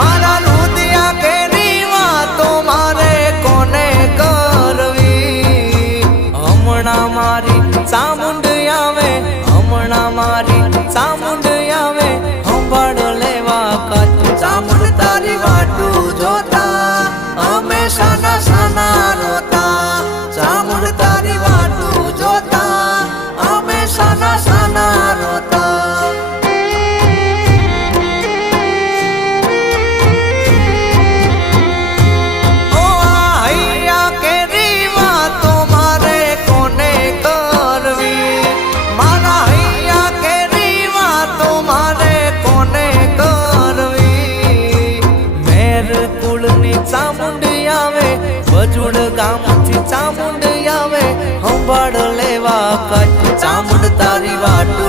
મારા રુદિયા કેરી વાતો મારે કોને કરવી હમણાં મારી ચામુંડ આવે હમણાં મારી ચામુંડ આવે સંભાળ લેવા કચ્છ ચામુંડ તારી વાટું જોતા અમે સાના સાના રોતા ચામુંડ તારી વાટું જોતા અમે સાના સાના રોતા ઓ હૈયા કેરી વાતો મારે કોને કરવી મારા હૈયા કેરી વાતો મારે કોને કરવી મેર કુળની ચામુંડ આવે વજુડ ગામથી ચામુંડ આવે સંભાળ લેવા કચ્છ ચામુંડ તારી વાટ